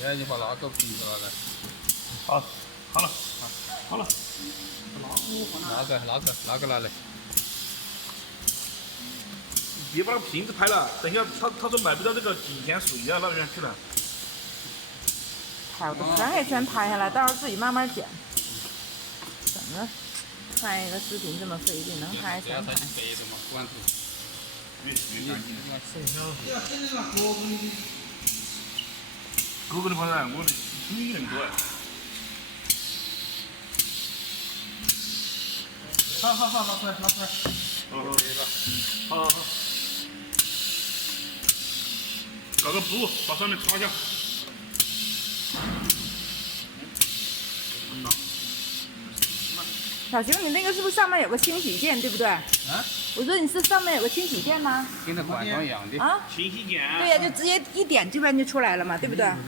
现在就把那个平出来了。好，好了，好了。那个拿来。别把那个瓶子拍了，等一下他说买不到这个井田水啊，那边去了。拍我都全给全拍下来，到时候自己慢慢剪。整个拍一个视频这么费劲，能拍全拍。白的嘛，罐头。越干净。哥哥的话呢，我的水能多哎。好，拿出来。好。搞个布把上面擦一下。小熊，你那个是不是上面有个清洗键，对不对？啊？我说你是上面有个清洗键吗？跟那管道一样的。啊？清洗键。对呀，就直接一点这边就出来了嘛，对不对？